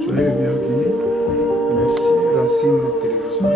Soyez les bienvenus. Merci, Racine Télévision.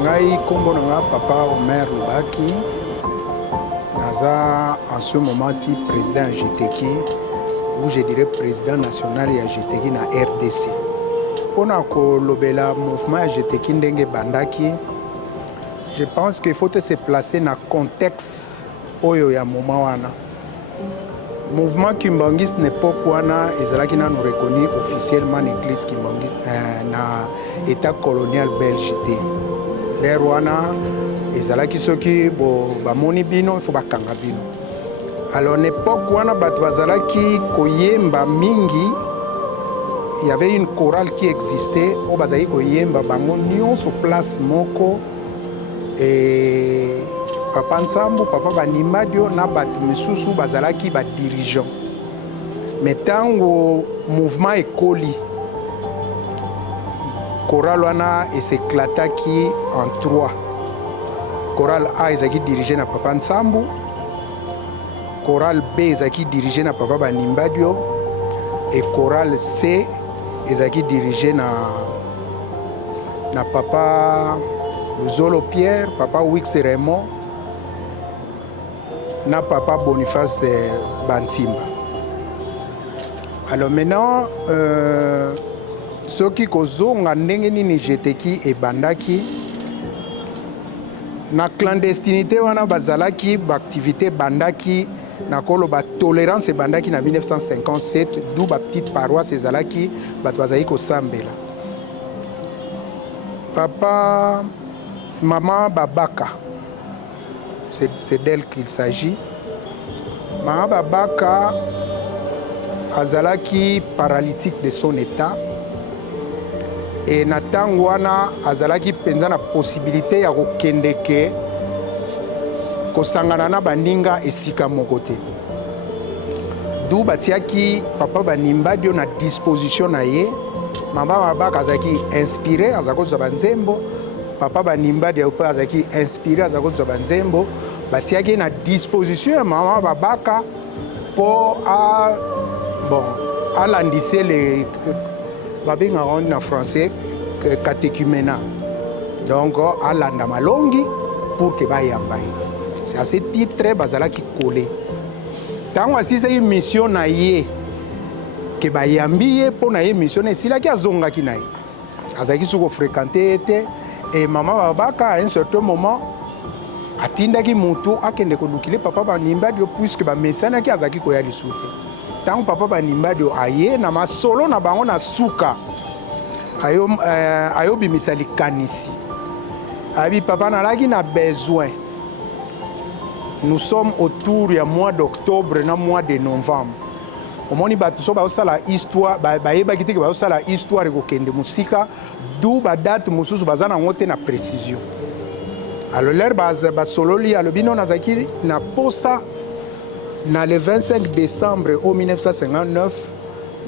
Ngai kombo na papa Omer Lubaki. Naza en ce moment-ci président à GTK, ou je dirais président national à GTK na RDC. Pona ko lobela mouvement à GTK ndenge bandaki, je pense qu'il faut se placer dans le contexte oyo ya moment wana. Mouvement kimbangiste n'époque wana ezalaki na nous reconnu officiellement l'église kimbangiste na état colonial belge te. L'air wana ezalaki soki bo bamoni bino il faut bakanga bino. Alors n'époque wana bato bazalaki koyemba mingi, il y avait une chorale qui existait au bazali koyemba bango nyonso place moko et papa Nsambu, papa Banimadio na bato misusu bazalaki ba dirigeant. Mais tango mouvement ekoli chorale wana s'éclataki en trois. Chorale A ezaki dirigé na papa Nsambu, chorale B ezaki dirigé na papa Banimbadio et chorale C ezaki dirigé na papa Luzolo Pierre, papa Wix Raymond, na papa Boniface Bansimba. Alors maintenant, soki kozonga ndenge nini jeteki e bandaki na clandestinité wana bazalaki activité bandaki na kolo ba tolérance bandaki na 1957, d'où ba petite paroisse ezalaki bato bazali ko sambela. Papa maman Babaka, c'est d'elle qu'il s'agit. Maman Babaka azalaki paralytique de son état. Et natango wana azalaki penza na possibilité ya kokendeke kosangana na baninga esika moko te. D'où batiaki papa Banimbadio na disposition na ye. Mama Babaka azalaki inspiré azakozwa banzembo, papa Banimbadio pe azalaki inspiré azakozwa banzembo, batiaki na disposition ya mama Babaka pour alandise les babinga en français catéchumena. Donc alanda malongi pour que bayambaye. C'est à ce titre bazalaki collé. Tant asisa une mission na ye que bayambiye pour na ye mission esila ki azongaki na ye. Azaki soko fréquenter était et maman Babaka à un certain moment atindaki mutu akende ko lukile papa Banimbadio puisque ba mesana ki azaki ko ya lisute. Tant papa Banimbadi aye na masolo na bango na suka ayo bimisali kanisi abi papa nalaki na besoin. Nous sommes autour du mois d'octobre na mois de novembre. Omoni bato so baosala histoire bayebaki te ke baosala histoire ekokende musika d'où badate mosusu baza nango te na précision. Alors l'air basololi alobi no nazalaki na posa na le 25 décembre au 1959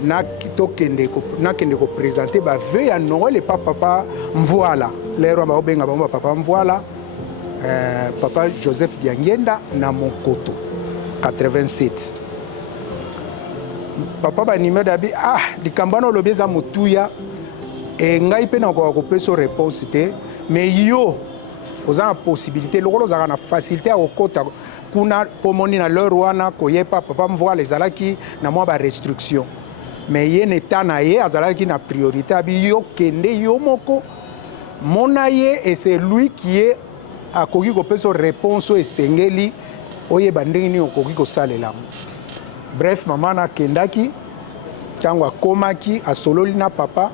nakende ko présenter ba veuille à Noël et papa Mvoala lero baobenga bango papa Mvoala papa Joseph Diangenda na Monkoto 87. Papa Banime dabi likambano lobi za mutuya e ngai pe na ko peso réponse te mais yo oza na possibilité lokolo za na facilité à okota kuna pomoni na leur wana koyepa papa Mvoala ezalaki na mwa ba restriction mais ye neta na ye azalaki na priorité abi yo kende yo moko mona ye et c'est lui qui est akoki kopesa réponse esengeli oyeba ndenge nini okoki kosalela. Bref, maman na kendaki tango akomaki asololi na papa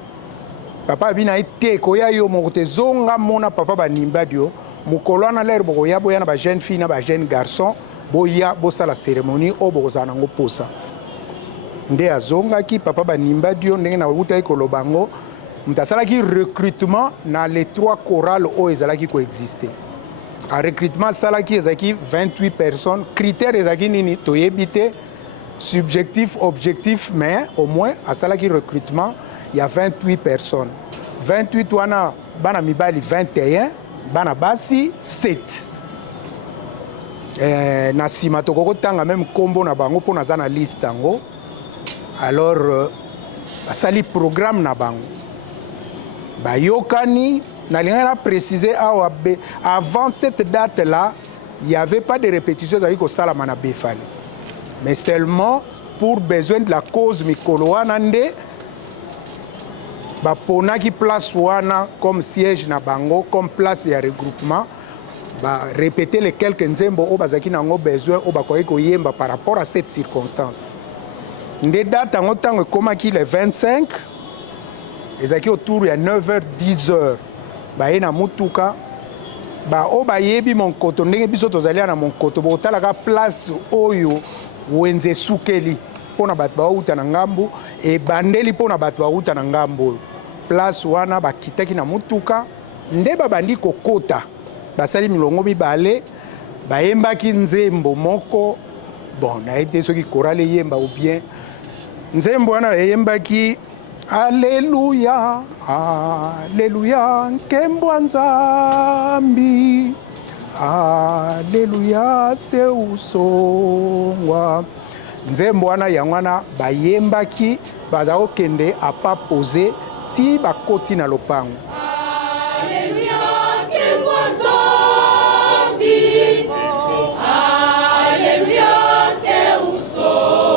abina ete koya yo moko te zonga mona papa Banimbadi yo mokolo wana lere bokoya boya na ba jeune fille na ba jeune garçon boya bosala cérémonie o bokozala nango posa nde azongaki papa Banimbadi yo ndenge na utaki koloba ngo mutasalaki recrutement na les 3 chorales o ezalaki koexister. A recrutement salaki ezaki 28 personnes. Critères ezaki nini toyebi te. Subjectif, objectif, mais au moins à salaki recrutement il y a 28 personnes. 28 wana bana mibali 21, bana basi 7. Na sima tokoko tanga même kombo na bango po naza na liste tango. Alors basali programme na bango. Bayokani Nalinga a précisé avant cette date-là, il n'y avait pas de répétition de Salamana Befali. Mais seulement pour besoin de la cause Mikoloanande, Bapona qui place Wana comme siège na bango, comme place de regroupement, répéter les quelques nzembo au bazaki nango besoin au bakoyeko yemba par rapport à cette circonstance. Des dates en autant comme qui le 25, ezaki autour de 9h 10h. Baye na mutuka o bayebi Monkoto ndenge biso tozali na Monkoto botalaka place oyo wenze sukeli pona bato bauta na ngambu e bandeli pona bato bauta na ngambu place wana bakitaki na mutuka nde babandi kokota basali milongo mibale bayembaki nzembo moko bon na ete soki korale yemba ou bien nzembo wana yembaki Alléluia, Alléluia, Nkembwa Nzambi, Alléluia, Seusongwa. Nzembo wana yangwana bayembaki bazao kende a pas posé ti bakoti na lopango. Alléluia, Nkembwa Nzambi, Alléluia, Seusongwa.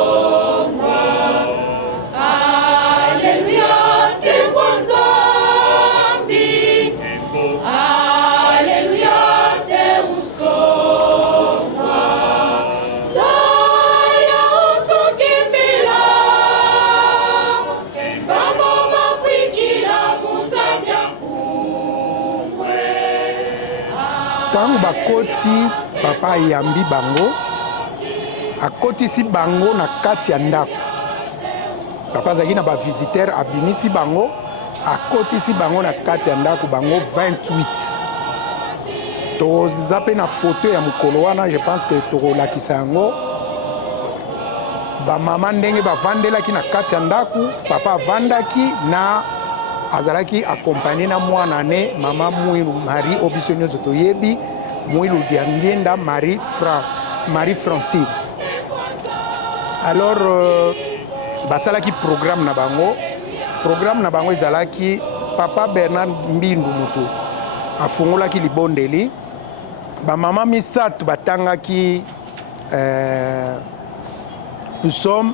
Tango bakoti papa yambi bango akoti si bango na kati ya ndako papa zaki na ba visiteur abimisi bango akoti si bango na kati ya ndako bango 28 toza pe na photo ya mokolo wana je pense que tokolakisa yango bamama ndenge bavandelaki na kati ya ndako papa avandaki na azalaki accompagné na mwana ne mama Mwilu Marie obiso nyonso toyebi Mwilu Diangenda Marie Francine. Alors basalaki programme na bango ezalaki papa Bernard Mbindu Mutu afungolaki libondeli bamama misato batangaki psaume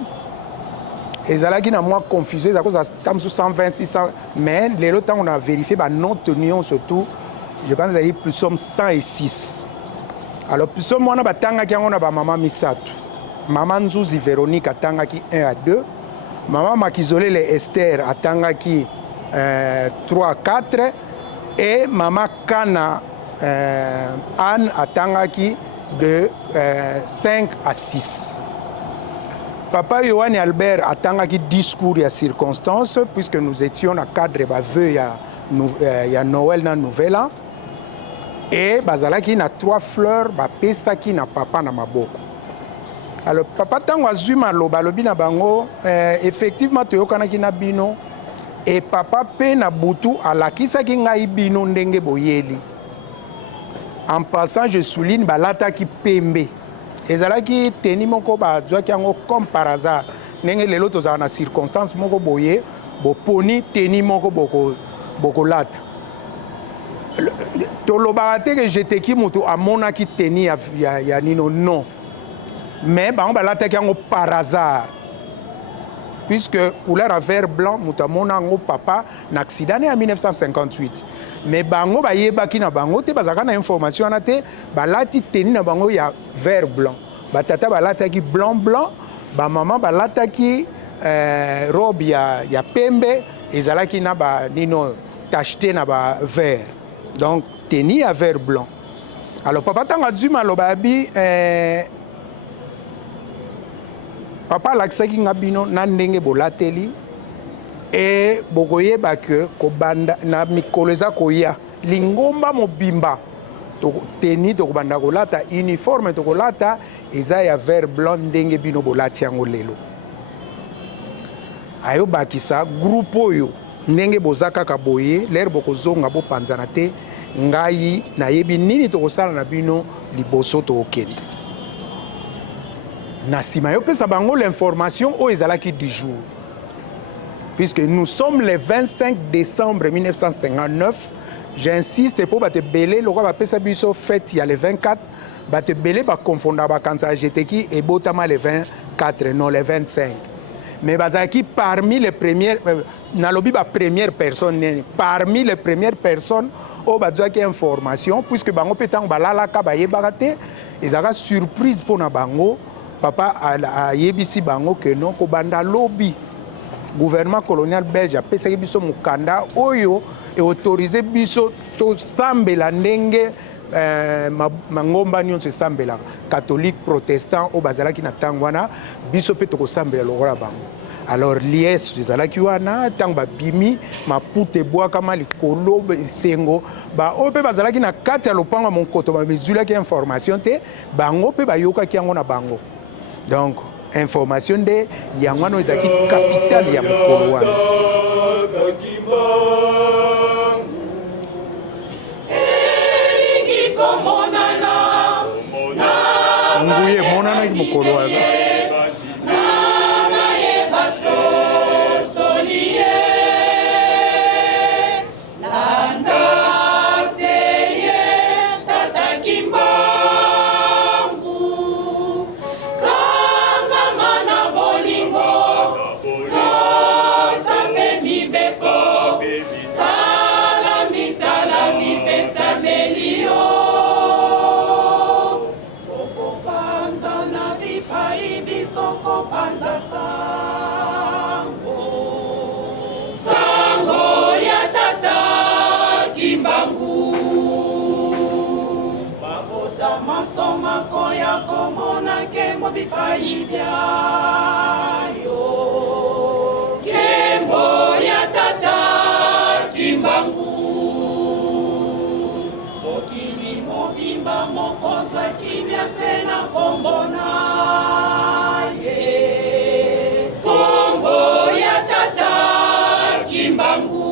ezalaki na moi confusion à cause de 120 600 mais les temps on a vérifié ba non tenion surtout je pense que psaume 106 alors psaume wana batangaki yango na ba mama misato maman Nzouzi Véronique atangaki 1 à 2, maman Makizolele Esther atangaki 3 à 4 et maman Kana Anne atangaki de 5 à 6. Papa Yohani Albert atangaki discours et circonstances puisque nous étions dans le cadre de ya Noël na Nouvel An et bazalaki na 3 fleurs bapesaki na papa na maboko. Alors papa tango azwi maloba lobi na bango effectivement toyokanaki na bino et papa pe na butu alakisaki ngai bino ndenge boyeli. En passant je souligne balataki pembe. Ezalaki teni moko bazwaki yango comme par hasard. Ndenge lelo tozala na circonstance moko boye boponi teni moko boko lata. Tolobaka te que jeteki mutu amonaki teni ya nino non. Mais bango balataki yango par hasard. Puisque couleur à vert blanc mutu amona yango papa na accident en 1958. Mais bango bayebaki na bango te bazaka na information na te balati teni na bango ya vert blanc. Batata balataki blanc ba maman balataki robe ya pembe ezalaki na ba nino tacheté na ba vert. Donc teni à vert blanc. Alors papa tanga djuma lobabi papa lakisaki ngabino na ndenge bolateli et bokoyeba que kobanda na mikolo eza koya lingomba mobimba teni tokobanda kolata uniforme tokolata eza ya vert blanc ndenge bino bolati yango lelo. Ayobakisa groupe oyo ndenge boza kaka boye lere bokozonga bopanzana te ngai nayebi nini tokosala na bino liboso tokende. Na sima yopesa bango l'information oyo ezalaki du jour. Puisque nous sommes le 25 décembre 1959, j'insiste pour te belé le roi pesa biso fête il y a le 24, te belé ba confondre ba kanza jeteki et botama le 24 non le 25. Mais bazaki parmi les premières nalobi ba première personne parmi les premières personnes au bazaki information puisque bango petang balala ka ba yebakate ezaka surprise pour na bango papa a yebisi bango que non ko banda lobby gouvernement colonial belge a pesaki biso mukanda oyo et autorisé biso to sambela ndenge mangomba nyonso sambela catholique protestant o bazalaki na tangwana biso pe to sambela lokola bango. Alors lies ezalaki wana tango babimi mapute bois kama likolo sengo ba o pe bazalaki na kati ya lopango monkoto ba mezulaki information te bango pe bayokaki yango na bango. Donc information de yangwano ezaki capital ya mokolo wana. Nguye monana mokolo wana. Soma koya komona kembo bipai byayo kembo ya tata kimbangu mokili mobimba mokozwa kimia sena kombona ye kombo ya tata kimbangu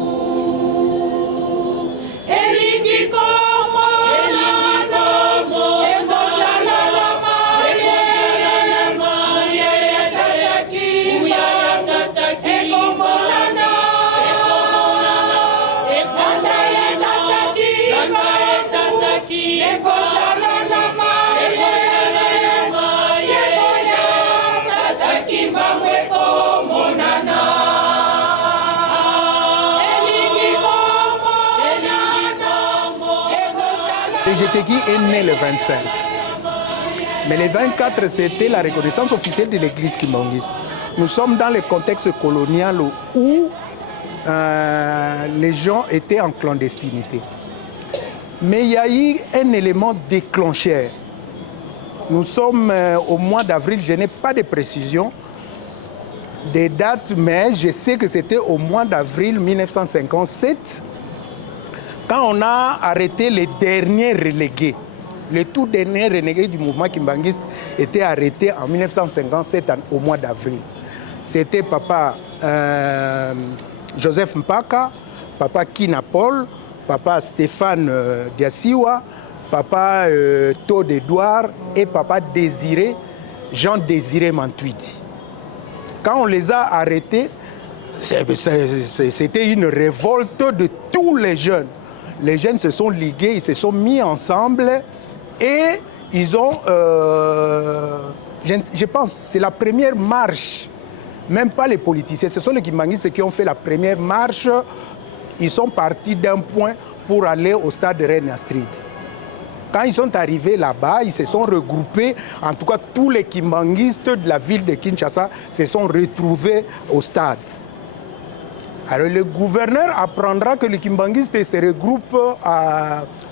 elingi Jeteki est né le 25. Mais les 24, c'était la reconnaissance officielle de l'église kimbanguiste. Nous sommes dans le contexte colonial où les gens étaient en clandestinité. Mais il y a eu un élément déclencheur. Nous sommes au mois d'avril, je n'ai pas de précision des dates, mais je sais que c'était au mois d'avril 1957 quand on a arrêté les derniers relégués. Le tout dernier relégué du mouvement kimbanguiste était arrêté en 1957 au mois d'avril. C'était papa Joseph Mpaka, papa Kina Paul, papa Stéphane Diassiwa, papa Tode Edouard et papa Désiré, Jean Désiré Mantuiti. Quand on les a arrêtés, c'était une révolte de tous les jeunes. Les jeunes se sont ligués, ils se sont mis ensemble et ils ont, je pense, c'est la première marche, même pas les politiciens, ce sont les kimbanguistes qui ont fait la première marche. Ils sont partis d'un point pour aller au stade de Reine Astrid. Quand ils sont arrivés là-bas, ils se sont regroupés, en tout cas tous les kimbanguistes de la ville de Kinshasa se sont retrouvés au stade. Alors le gouverneur apprendra que les kimbanguistes se regroupent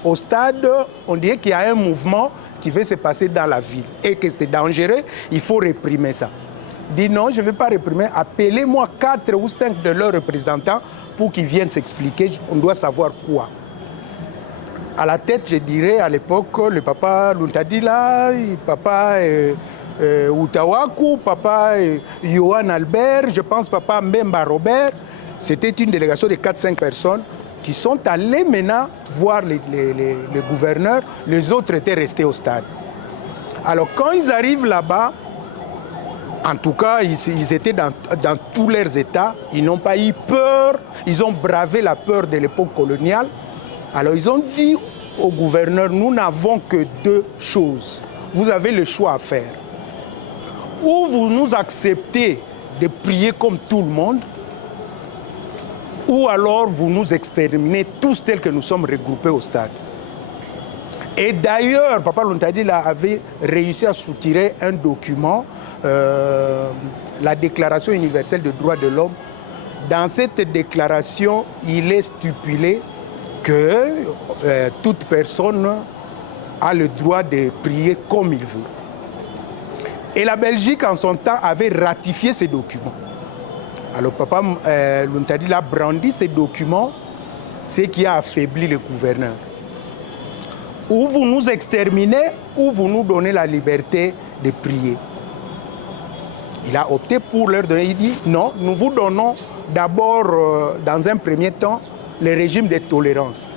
au stade, on dirait qu'il y a un mouvement qui veut se passer dans la ville et que c'est dangereux, il faut réprimer ça. Il dit non, je ne vais pas réprimer, appelez-moi 4 ou 5 de leurs représentants pour qu'ils viennent s'expliquer, on doit savoir quoi. À la tête, je dirais, à l'époque, le papa Luntadila, papa Utawaku, papa Yohan Albert, je pense papa Mbemba Robert. C'était une délégation de 4-5 personnes qui sont allées maintenant voir les gouverneurs. Les autres étaient restés au stade. Alors quand ils arrivent là-bas, en tout cas, ils étaient dans tous leurs états. Ils n'ont pas eu peur. Ils ont bravé la peur de l'époque coloniale. Alors ils ont dit au gouverneur, nous n'avons que 2 choses. Vous avez le choix à faire. Ou vous nous acceptez de prier comme tout le monde, ou alors vous nous exterminez tous tels que nous sommes regroupés au stade. Et d'ailleurs, papa Luntadila avait réussi à soutirer un document, la Déclaration universelle des droits de l'homme. Dans cette déclaration, il est stipulé que toute personne a le droit de prier comme il veut. Et la Belgique, en son temps, avait ratifié ces documents. Alors papa Luntadila a brandi ces documents, ce qui a affaibli le gouverneur. Ou vous nous exterminez, ou vous nous donnez la liberté de prier. Il a opté pour leur donner, il dit non, nous vous donnons d'abord, dans un premier temps, le régime de tolérance.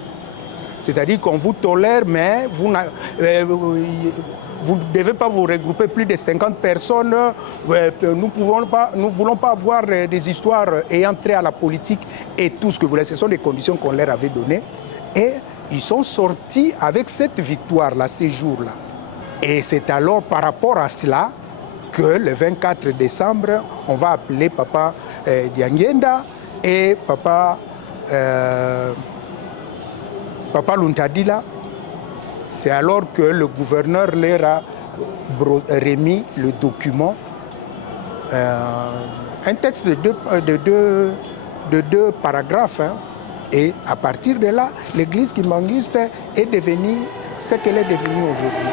C'est-à-dire qu'on vous tolère, mais vous ne devez pas vous regrouper plus de 50 personnes. Nous ne voulons pas avoir des histoires ayant trait à la politique et tout ce que vous voulez. Ce sont des conditions qu'on leur avait données. Et ils sont sortis avec cette victoire-là, ces jours-là. Et c'est alors par rapport à cela que le 24 décembre, on va appeler papa Diangenda et papa Luntadila. C'est alors que le gouverneur leur a remis le document, un texte de deux paragraphes. Hein. Et à partir de là, l'église kimbanguiste est devenue ce qu'elle est devenue aujourd'hui.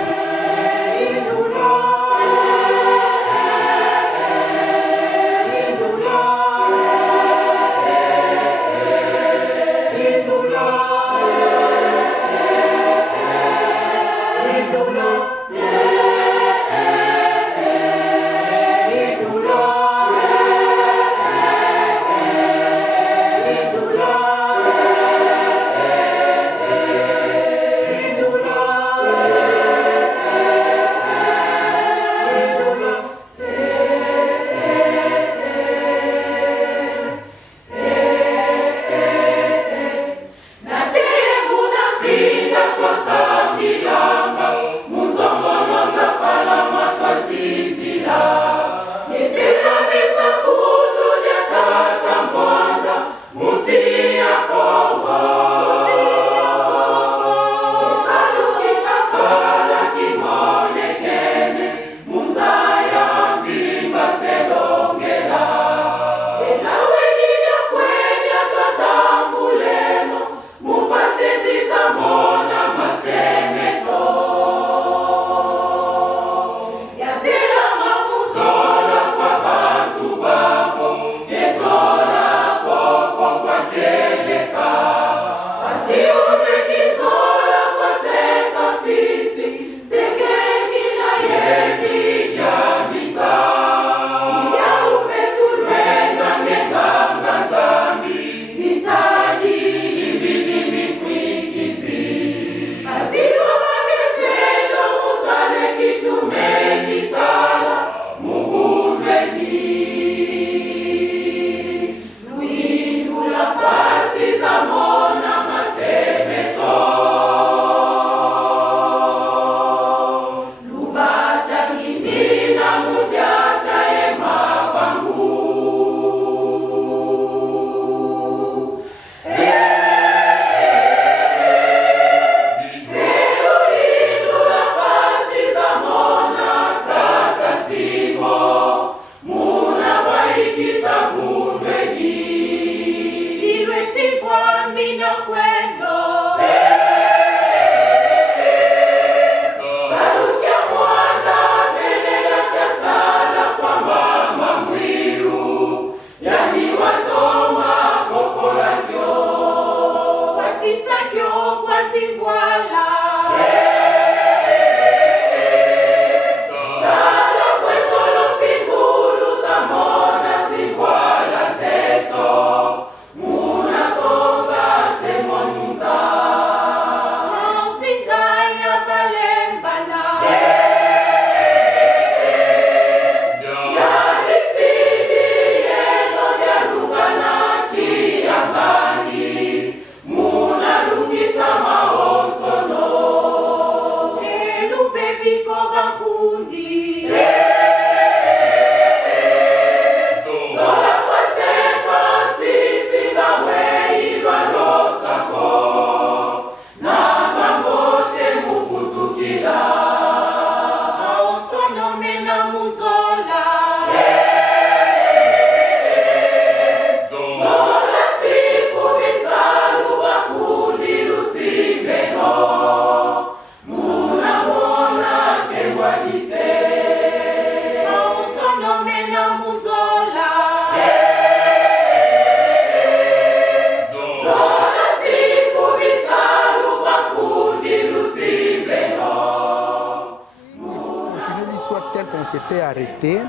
été arrêtés.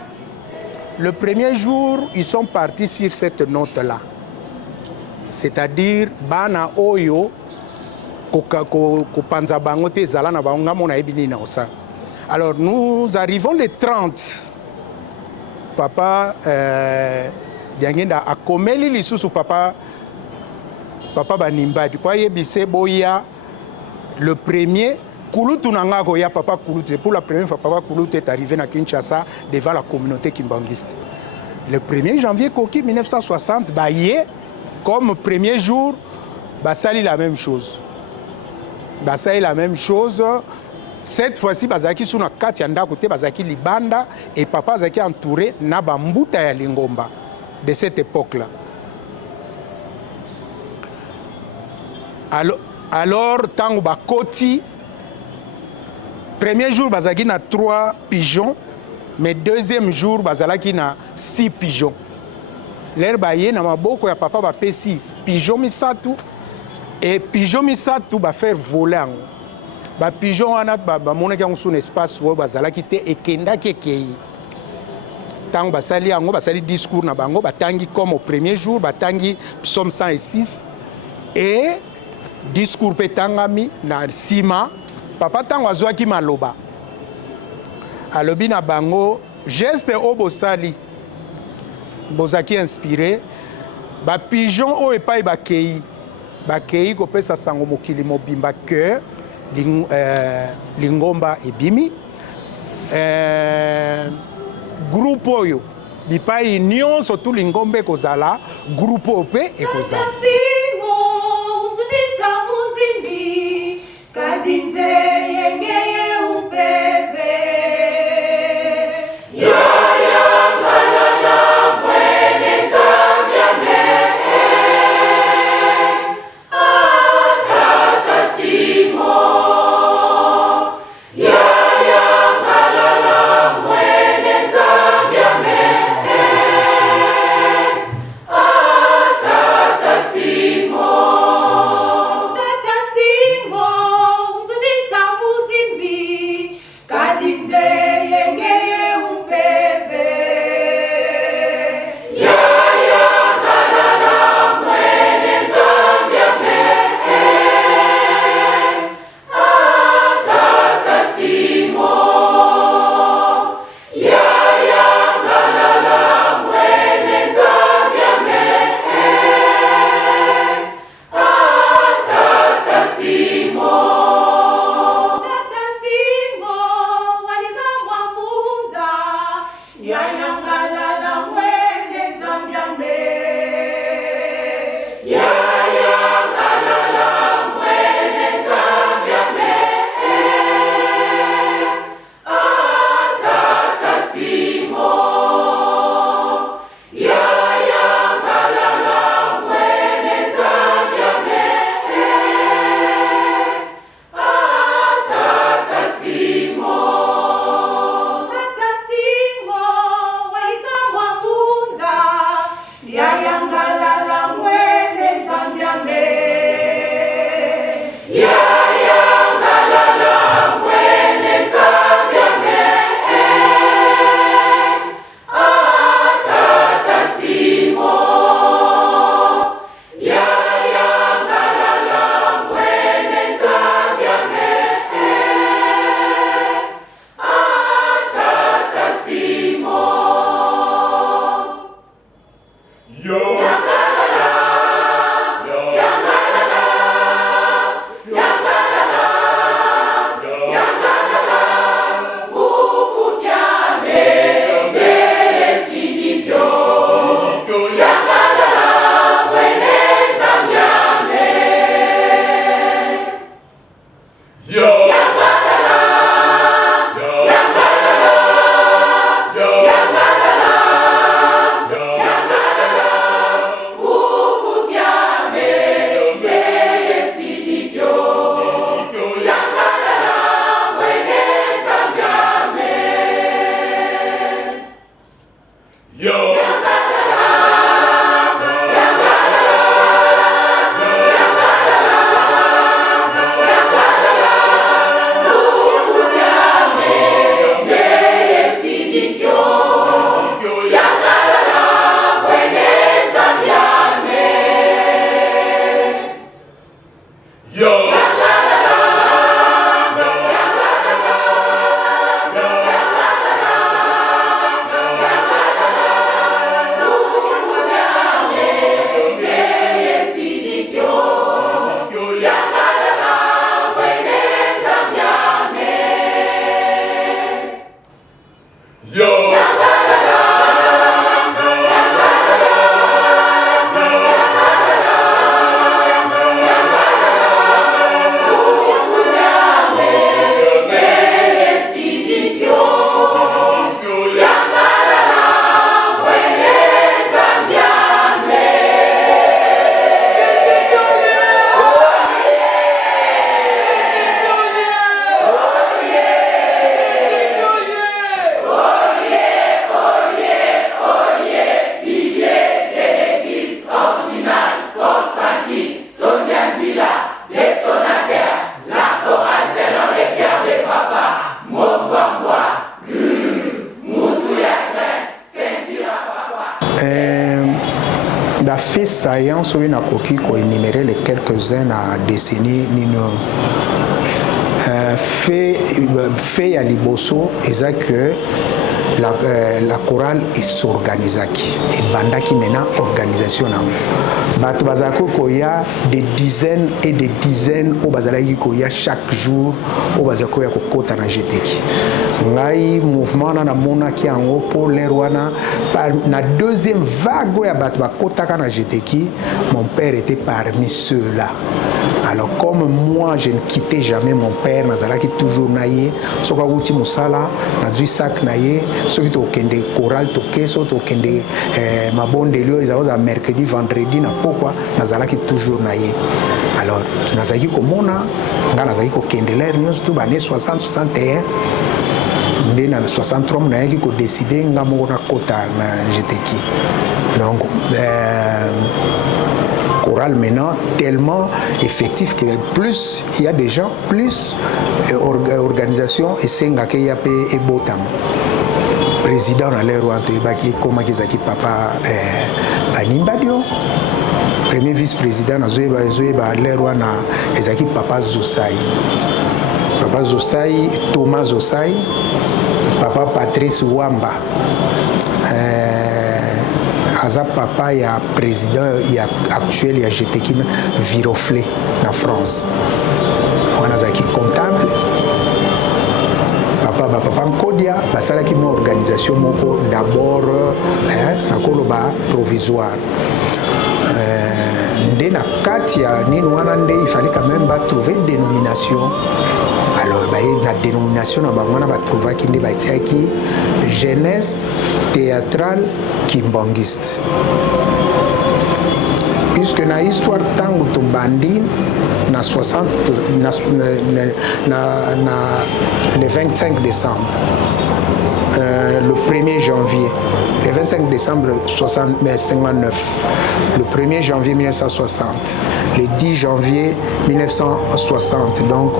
Le premier jour, ils sont partis sur cette note-là. C'est-à-dire, Bana Oyo, Kopanza Bangote, Zalana Bangamona Ebini Naosa. Alors, nous arrivons le 30. Papa, Diangenda a komeli lisusu papa Banimba. Du coup, Yebise Boya, le premier. Kouloutou Nangako, ya Papa Kouloutou. Pour la première fois, Papa Kouloutou est arrivé à Kinshasa devant la communauté kimbanguiste. Le 1er janvier 1960, Baye, comme premier jour, Basali la même chose. Basali la même chose. Cette fois-ci, Bazaki suna Katianda côté Bazaki Libanda et Papa Zaki entouré Nabambuta ya Lingomba de cette époque-là. Alors, Tango Bakoti. Premier jour, Bazaki na 3 pigeons, mais deuxième jour, Bazalaki na 6 pigeons. L'air baye na maboko ya papa ba pesi pigeon misatu et pigeon misatu ba faire voler. Ba pigeon wana ba mona ki sur espace wo Bazalaki te ekenda kekei. Tant basali yango basali discours na bango batangi comme au premier jour, batangi psaume 106 et discours petangami na sima. Papa tango azwaki maloba alobi na bango geste o bosali bozaki inspiré ba pigeon o epai bakei kopesa sango mokili mobimba que lingomba ebimi groupe oyo bipai nyonso tu lingomba ekozala groupe ope ekozala Kadinze yengeye upeve ya galala mwene zambia mee atata simo ya galala mwene zambia mee atata simo La fait saillant sur une coquille qui énumérer les quelques-uns à décennies fait à Liboso et que la chorale est s'organisée et banda qui maintenant organisation il y a des dizaines et des dizaines au bazalaki koya chaque jour au bazako ya kokota na jeteki ngai mouvement na mona ki ango pour les rwana par na deuxième vague ya bat bakota na jeteki mon père était parmi ceux-là. Alors comme moi je ne quittais jamais mon père nazalaki toujours naye soka uti musala na du sac naye soki to kende choral to keso to kende mabonde lio izaoza mercredi vendredi na pourquoi nazalaki toujours naye. Alors tunazaki komona nga nazaki ko kende l'air nyos to bane 60 61 ndé na 63 munayaki ko décider nga moko na kota na jeteki. Donc chorale maintenant tellement effectif que plus il y a des gens plus organisation et sengake ya pe e botam président na l'air wanto ebaki koma kezaki papa Animbadio premier vice-président na zoeba l'air wana ezaki papa Zosai Thomas Zosai papa Patrice Wamba aza papa ya président ya actuel ya jeteki Viroflé na France wana zaki comptable papa Nkodia basalaki mo organisation moko d'abord nakoloba provisoire nde na kati ya nini wana nde il fallait quand même trouver une dénomination. Alors la dénomination na bango na batrouvaki nde batiaki jeunesse théâtrale kimbangiste puisque na histoire tango to bandi na 60 le 25 décembre le 1er janvier le 25 décembre 59 le 1er janvier 1960 le 10 janvier 1960 donc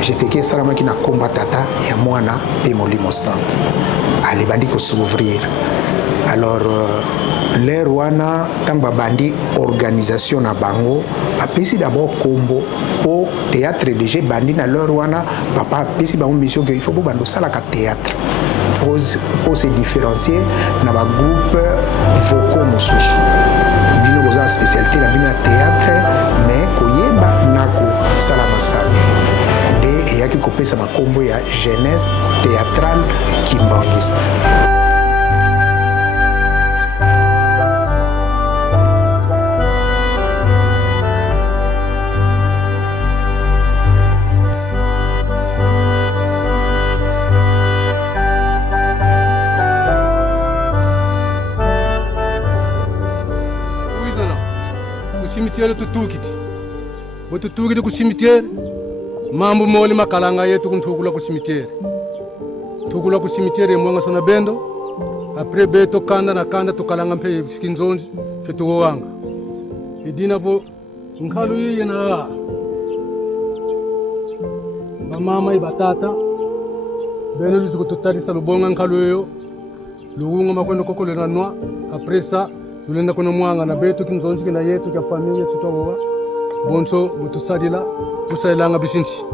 j'étais salama qui na combatata ya mwana et molimo santo ali bandi ko s'ouvrir. Alors les rwana tamba bandi organisation na bango apesi d'abord combo pour théâtre déjà bandi na leur rwana papa apesi bango mission que il faut bando sala ka théâtre pour se différencier na ba groupe vocaux mosusu bino boza spécialité na bino théâtre mais koyeba nako sala masala et yaki kopesa makombo ya jeunesse théâtrale kimbangiste. Cimetière tutukiti botutukiti ku cimetière mambo mole makalanga yetu kuntukula ku cimetière tukula ku cimetière mwanga sona bendo après beto kanda na kanda tukalanga mpe skinzonzi fetu wanga idina vo nkalu yiye na mama ibatata beno luzuko tutarisa lubonga nkalu yo luunga makwendo kokolo na noa après ça tulenda kono mwanga na beto kinzonzi kina yetu kya familia sitowa bonso butusadila kusailanga bisinsi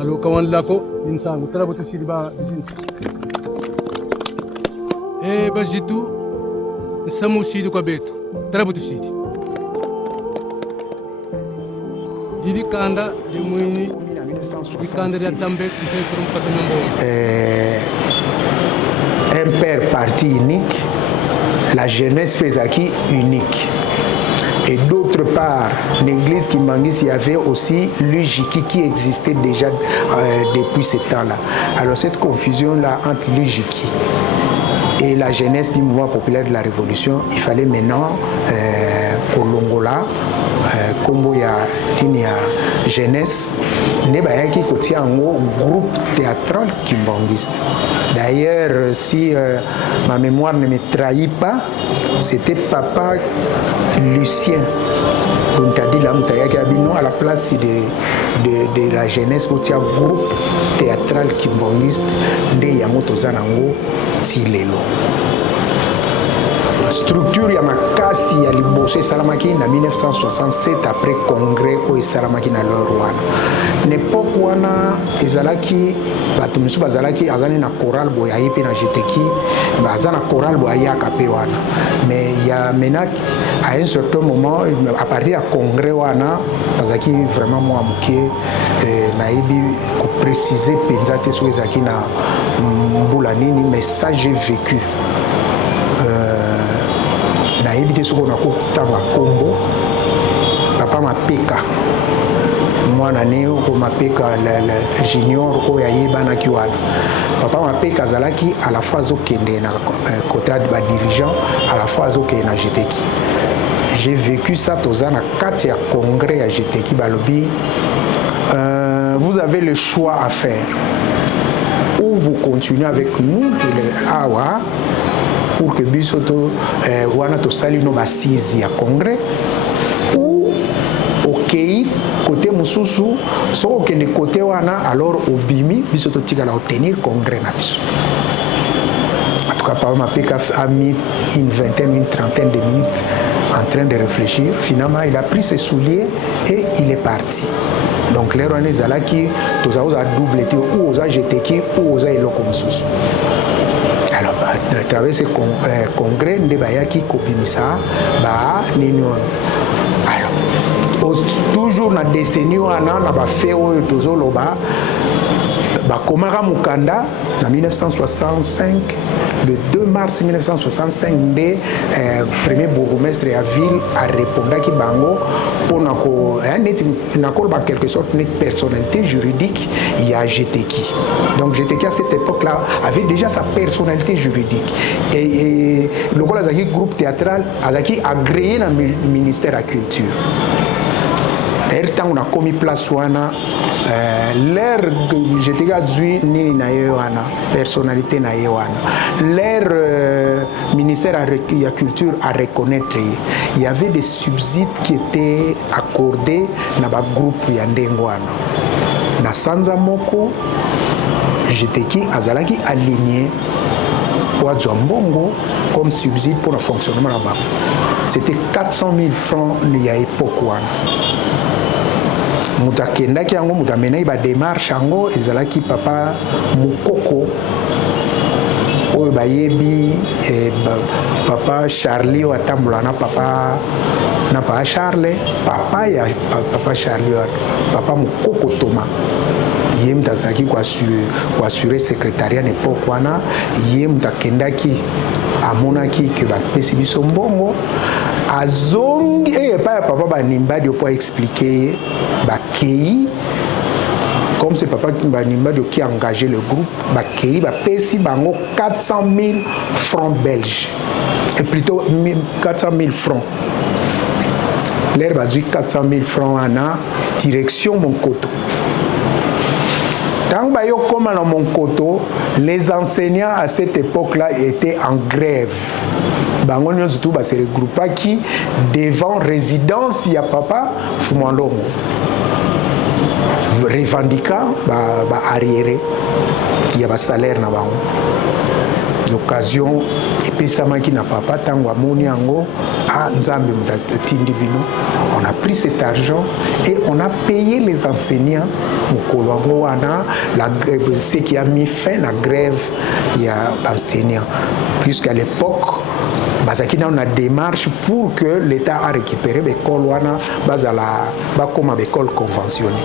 alo kawan lako insangu tara butusidi ba bisinsi bajitu samu sidi kwa beto tara butusidi didi kanda de muini kanda ya tambe kitrum katambo un père parti unique. La jeunesse faisaki unique. Et d'autre part, l'église Kimbangiste, il y avait aussi l'UJIKI qui existait déjà depuis ce temps-là. Alors cette confusion-là entre l'UJIKI et la jeunesse du mouvement populaire de la Révolution, il fallait maintenant Kolongola, Kombo ya ligne ya jeunesse, ne bayaki kotia ngo groupe théâtral kimbangiste. D'ailleurs, si ma mémoire ne me trahit pas, c'était papa Lucien Kuntadi Lamtayaki Abino à la place de la jeunesse kotia groupe théâtral kimbangiste nde yango tozanango tilelo. structure ya makasi ya liboso esalamaki na 1967 après congrès oyo esalamaki na lor wana na époque wana ezalaki bato misusu bazalaki azali na chorale boye aye mpe na jeteki aza na chorale boye ayaka mpe wana mais ya maintenant à un certain moment à partir ya congrès wana azalaki vraiment mwa moke nayebi koprécise mpenza te soki ezalaki na mbula nini mais ça j'ai vécu nayebi te soki onakotanga kombo papa mapeka mwana ne oyo mapeka junior oyo ayebanaki wana papa mapeka azalaki à la fois azokende na côté ya badirigeant à la fois azokende na jeteki j'ai vécu ça toza na kati ya congrès ya jeteki balobi vous avez le choix à faire ou vous continuez avec nous et awa pour que biso to wana tosali no basizi ya congrès ou okei côté mususu so okende côté wana alors obimi biso totikala obtenir congrès na biso. En tout cas, Papa Mapeka a mis une vingtaine, une trentaine de minutes en train de réfléchir. Finalement, il a pris ses souliers et il est parti. Donc, les Rwandais Zalaki, tous ont doublé, ou aux AGTK, ou aux Aïlokomsus. Alors, à travers ce congrès, Ndebayaki Kopimisa, alors, toujours dans la décennie, on a fait Bakomara Mukanda, en 1965, le 2 mars 1965, le premier bourgmestre de la ville a répondu à Bango pour en quelque sorte une personnalité juridique. Il y a GTK. Donc GTK à cette époque-là avait déjà sa personnalité juridique. Et le groupe théâtral a agréé le ministère de la Culture. Et temps on a commis place wana l'air GTK zui ni na wana personnalité na wana l'air ministère de la Culture à reconnaître il y avait des subsides qui étaient accordés na ba groupe ya ndengwana na sanza moko GTK azalaki aligné pour Mbongo comme subside pour le fonctionnement là-bas. C'était 400 000 francs il y a époque wana. Mutakendaki yango mutamena ba démarche yango ezalaki papa Mukoko oyo bayebi papa Charlie otambola na papa Charles papa ya papa Charlie papa Mukoko Thomas ye mutazaki kwa assurer secrétariat n'époque wana ye mutakendaki amonaki ke bapesi biso mbongo azongi pas papa Banimbadi pour expliquer bakei comme c'est papa Banimbadi qui a engagé le groupe bakei bapesi bango 400 000 francs belges et plutôt 400 000 francs l'air va dire 400 000 francs en direction Monkoto. Tant que comme dans Monkoto, les enseignants à cette époque-là étaient en grève. Bango surtout se regroupa qui devant résidence ya papa Fumalomo revendiquant arriéré il y a salaire na bango l'occasion epesamaki na papa tango amoni yango a nzambe mutindi bino on a pris cet argent et on a payé les enseignants mukolo yango wana ce qui a mis fin à la grève ya enseignants puisqu'à l'époque Bazaki on a démarche pour que l'État a récupéré l'école wana bazala comme l'école conventionnée.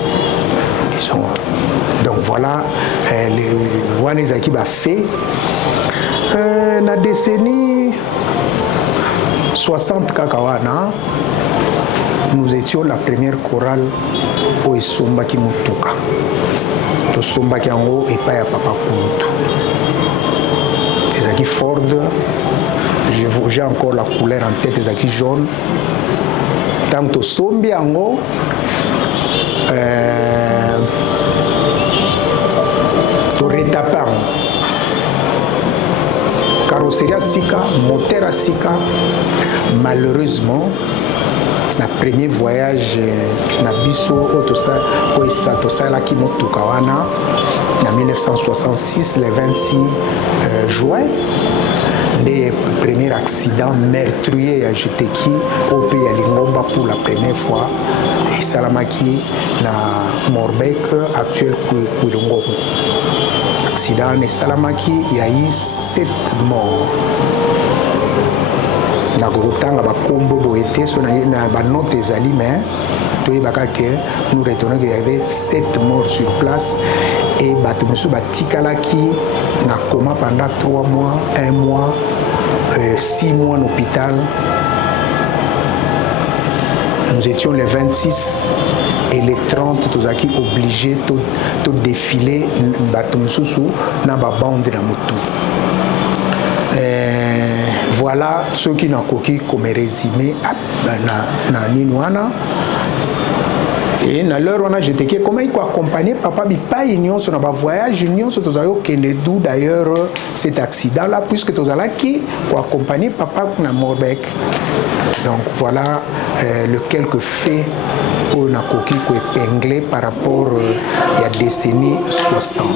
Donc voilà les Wanezaki ba fait la décennie 60 kakawana nous étions la première chorale au Sombaki Mutuka. To Sombaki yango et pas ya papa Kulutu. Ezaki Ford. J'ai encore la couleur en tête, ezaki jaune. Tant que sombi yango to retapant. Carrosserie sika, moteur à sika. Malheureusement, le premier voyage na biso otosa oisato la ki motuka wana en 1966 le 26 juin. le premier accident meurtrier à Jeteki au pays à Lingomba pour la première fois et Salamaki na Morbek actuel Kouilongo. Accident et Salamaki, il y a eu 7 morts. Na Gotanga ba combo boete so na ba note ezali mais nous retenons qu'il y avait 7 morts sur place et Batomusu Batikalaki na coma pendant 3 mois, 1 mois, 6 mois en hôpital. Nous étions les 26 et les 30, tous acquis obligés de défiler Batomusu na ba bande na moto. Voilà ce qui n'a coquille comme résumé na Ninouana. Et dans l'heure où on a jeté comment il faut accompagner papa mais pas union sur notre voyage union sur tous ailleurs d'où d'ailleurs cet accident là puisque tous là qui pour accompagner papa na Morbek. Donc voilà le quelques faits pour na coquille qui est épinglé par rapport il y a décennies 60.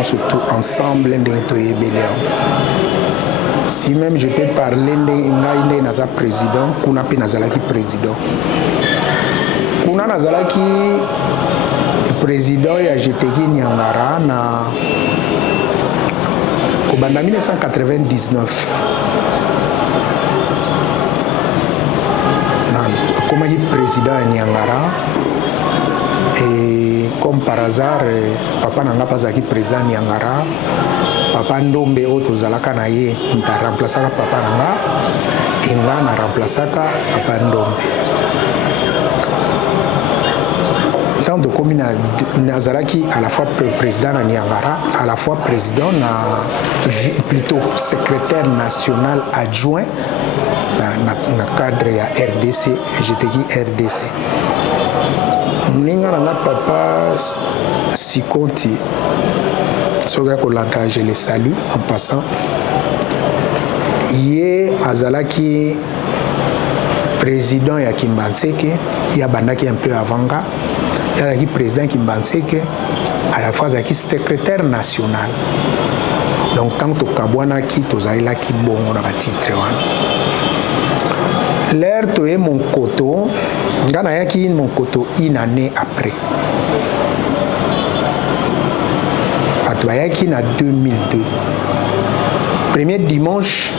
Surtout ensemble si même je peux parler de naza président kuna pe nazalaki président kuna nazalaki président ya Jeteki Niangara na kobanda 1999 na komaki président ya Niangara et comme par hasard papa nanga pasaki président Niangara papa Ndombe autre zalaka na ye nta remplaçaka papa nanga inga na remplaçaka papa Ndombe tant de commune nazalaki à la fois président na Niangara à la fois président na plutôt secrétaire national adjoint na cadre ya RDC Jeteki RDC. Ninga nanga papa Sikonti soga kolanda je le salue en passant ye azalaki président ya Kimbanseke ya bandaki un peu avant ga ya ki président Kimbanseke à la fois azalaki secrétaire national donc tant to kabwana ki tozalila ki bongo na titre wana l'air to est mon koto ngana yaki mon koto une année après atoyaki na 2002 premier dimanche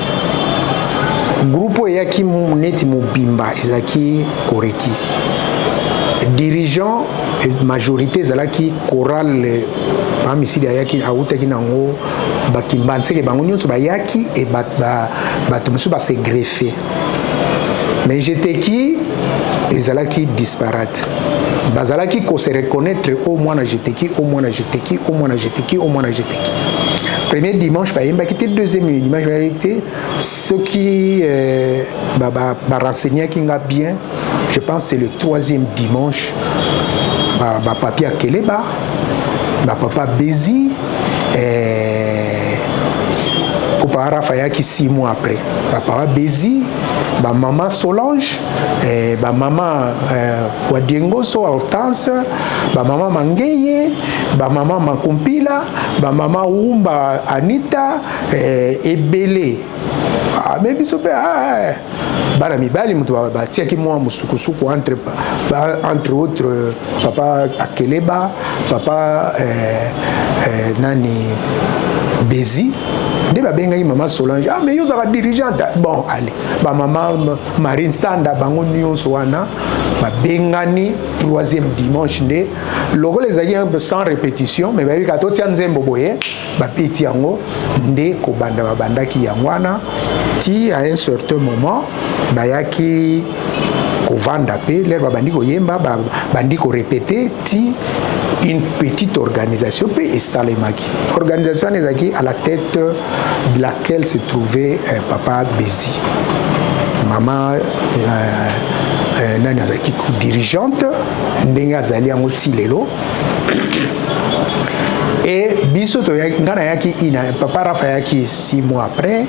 groupe yaki neti mobimba ezaki koreki dirigeant majorité ezalaki chorale parmi ici yaki autaki nango bakimbanseke bango nyonso bayaki et bato mosusu base greffer mais Jeteki ezalaki disparate bazalaki ko se reconnaître au moins na Jeteki au moins na Jeteki au moins na Jeteki au moins na Jeteki premier dimanche par exemple qui deuxième dimanche été ce qui renseigner qui nga bien je pense c'est le troisième dimanche papi Akeleba papa Bézi papa Rafayaki 6 mois après papa Bézi maman Solange maman Wadiengoso Hortense maman Mangeye maman Makumpila maman Umba Anita Ebele mais biso pe bana mibali mutu batiaki mwa musukusuku entre autres papa Akeleba papa nani Bézi nde babengaki mama Solange ah mais yo zaka dirigeante bon allez ba mama Marine Sanda bango nyonso wana babengani troisième dimanche nde logo les alliés sans répétition mais babi kato tia nzembo boye bapeti yango nde ko banda babandaki yangwana ti à un certain moment bayaki ko vanda pe l'air babandi ko yemba bandi ko répéter ti une petite organisation peut Salemaki. Organisation à la tête de laquelle se trouvait Papa Bézi. Maman Nanazaki dirigeante, Ndenga Zali Amoti Lelo. Et Bisoto Nganayaki Papa Rafayaki 6 mois après,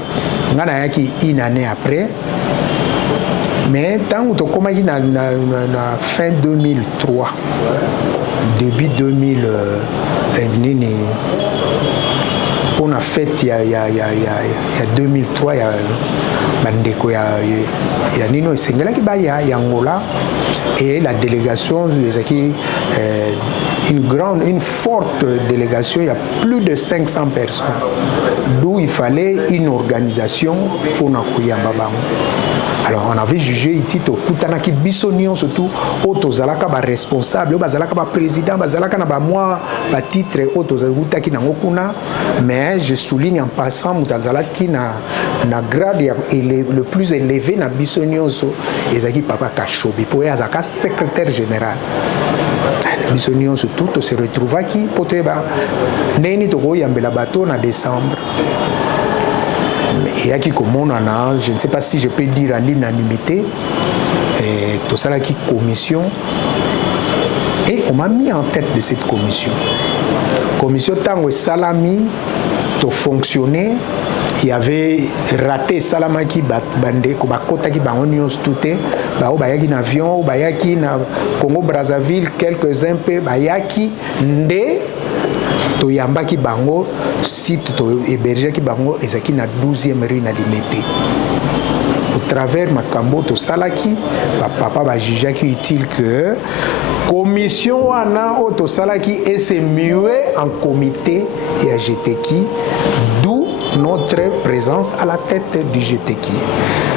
Nganayaki une année après. Mais tant que tu as fin 2003. Début 2000, pour la fête, il y a 2003, il y a Bandeko, il y a Nino Sengela qui y a Angola et la délégation, une forte délégation, il y a plus de 500 personnes, d'où il fallait une organisation pour Nakouyambabam. Alors on avait jugé Itito Kutanaki Bissonion surtout Otozalaka ba responsable, bazalaka ba président, bazalaka na ba moi ba titre Otozalaki na ngokuna, mais je souligne en passant Mutazalaki na grade le plus élevé na Bissonion so ezaki papa Kashobi pour azaka secrétaire général. Bissonion surtout se retrouva qui poteba neni toko yambela bateau na décembre. Et qui commande je ne sais pas si je peux dire à l'unanimité, tout ça là qui commission, et on m'a mis en tête de cette commission. Commission Tango Salami, to fonctionner, il y avait raté Salamaki Bande, Kobakota qui Banonios Touté, Bayaki Navion, Bayaki na Congo Brazzaville, quelques-uns peu, Bayaki, Nde. Toyambaki bango site to héberger ki bango ezaki na 12e rue na Limete. Au travers makambo to salaki papa ba jugaki utile que commission wana o to salaki et c'est mieux en comité et à GTK, d'où notre présence à la tête du GTK.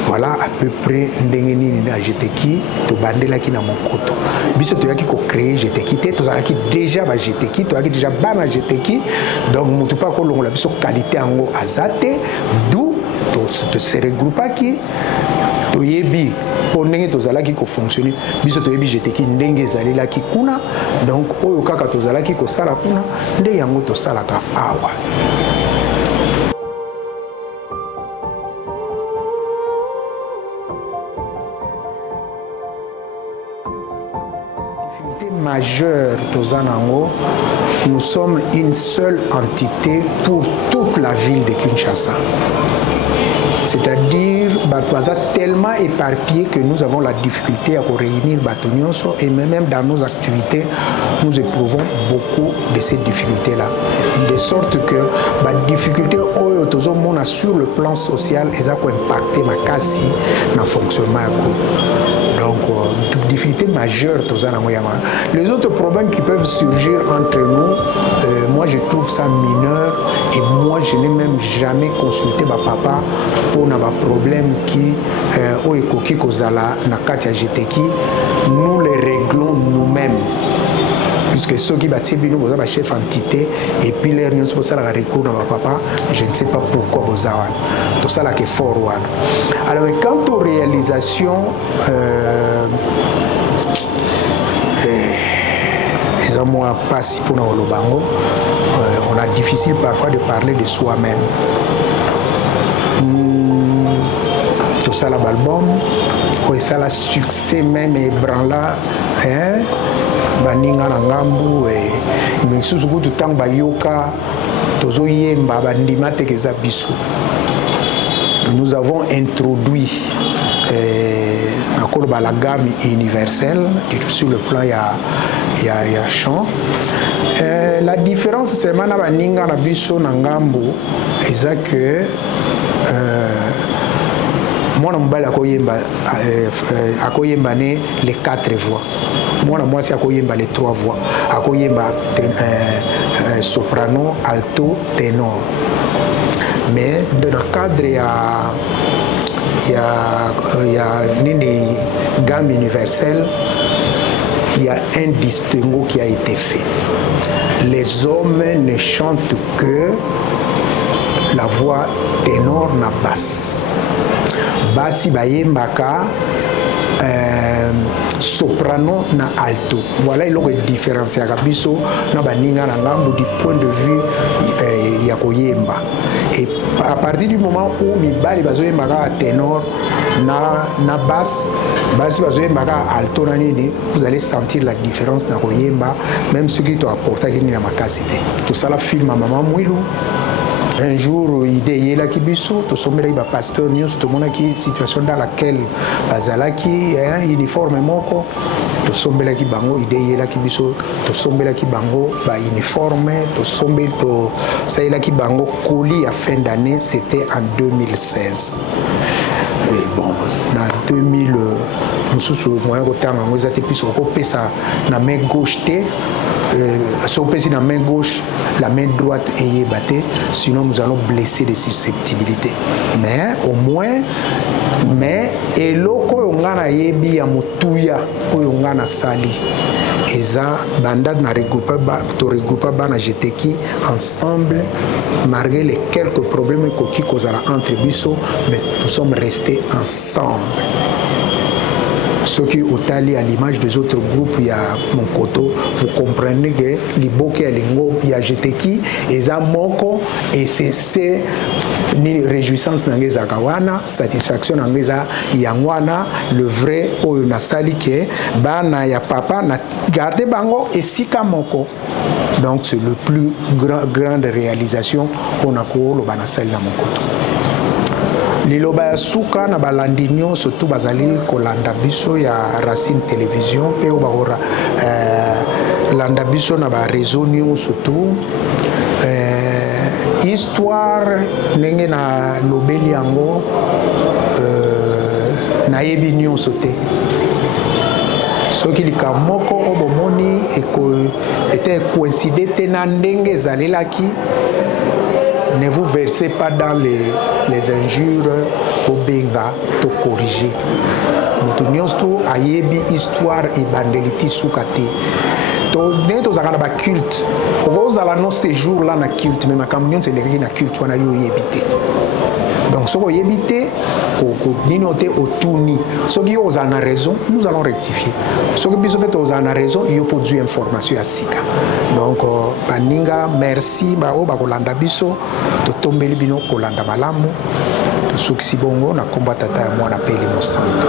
Voilà à peu près ndengeni na GTK to bandela ki na mokoto. Biso to yaki ko créer GTK to zalaki déjà ba GTK to yaki déjà bana GTK donc mutu pa ko longola biso qualité ango azate d'où to se regroupa ki to yebi pour ndenge to zalaki ko fonctionner biso to yebi GTK ndenge zalila ki kuna donc oyo kaka to zalaki ko sala kuna nde yango to salaka awa. Majeure Tozanango, nous sommes une seule entité pour toute la ville de Kinshasa. C'est-à-dire, Batouaza tellement éparpillé que nous avons la difficulté à réunir Batonionso et même dans nos activités, nous éprouvons beaucoup de ces difficultés-là. De sorte que la difficulté sur le plan social, elles ont impacté ma casse dans le fonctionnement. Donc, difficulté majeure. Les autres problèmes qui peuvent surgir entre nous, moi je trouve ça mineur et moi je n'ai même jamais consulté ma papa pour un problème qui est kozala na kati ya GTK. Nous les réglons nous-mêmes. Puisque ceux qui battent bino boza ba chef entité et puis leur nyonso pour ça la recours na papa, je ne sais pas pourquoi boza wana. Tout ça là que fort wana. Alors quant aux réalisations moi pas si pour nous lobango, on a difficile parfois de parler de soi-même. Tout ça là l'album, et ça la succès même ébranla, hein? Baninga na ngambu et misusu kutu tang bayoka tozo yemba bandima tekeza biso. Nous avons introduit la gamme universelle sur le plan il y a chant. La différence c'est mana baninga na biso na ngambu eza que mwana mobali akoyemba ne les 4 voix. Mwana mwasi akoyemba les 3 voix. Akoyemba soprano, alto, ténor. mais dans le cadre il y a une gamme universelle, il y a un distinguo qui a été fait. Les hommes ne chantent que la voix ténor na basse. Basi bayembaka soprano na alto. Voilà il y a différence biso na baninga na ngambo du point de vue ya koyemba. Et à partir du moment où mibali bazoyembaka ténor na basse, basi bazoyembaka alto na nini, vous allez sentir la différence na koyemba, même ce qui t'apporte qui na makasité. Tout ça la film à maman Mouilou. Un jour, il y a qui biso, tout sommes là, pasteur, nous, tout le monde qui situation dans laquelle bazalaki, uniforme moko, tout sommes là qui bango, il y a qui biso, tout sommes là qui bango, uniforme, tout sommes to, ça là qui bango, colis à fin d'année, c'était en 2016. Et bon, en 2000, nous moyen de temps, nous avons plus au ça, na main gauche si on pèse la main gauche, la main droite est battée, sinon nous allons blesser les susceptibilités. Mais au moins, et loko yongana yebi ya mutuya ko yongana sali. Eza bandade na regroupa bana jeteki ensemble malgré les quelques problèmes qui causera entre biso, mais nous sommes restés ensemble. Ceux qui ont allé à l'image des autres groupes, il y a Monkoto, vous comprenez que Liboke Alingo, il y a Jeteki, et ça Moko, et c'est une réjouissance dans les Akawana, satisfaction dans les Yangwana, le vrai Oyuna Salike, Bana ya Papa, na garde Bango et Sika Moko. Donc c'est le plus grande réalisation qu'on a pour le Banasal na Monkoto. Liloba ya suka na balandi nyonso surtout bazali kolanda biso ya Racine Télévision pe obahora landa biso na ba réseau nyonso surtout histoire ndenge na lobeli yango na yebi nyonso te soki likamoko obomoni était coïncidé te na ndenge ezalelaki. Ne vous versez pas dans les injures au benga to corriger. Nous tenions à yebi histoire et bandeliti soukati. Nous avons un culte. Nous avons un séjour là na culte, mais quand nous avons un culte, on a eu yebité. Donc ce qu'on yebité, nous avons tourné. Ce qui ont raison, nous allons rectifier. Ce qui ont raison, il y a produit information à Sika. Donc baninga merci ba o ba kolanda biso to tombeli bino kolanda malamu to suksi bongo na combatata ya mwana peli mosanto.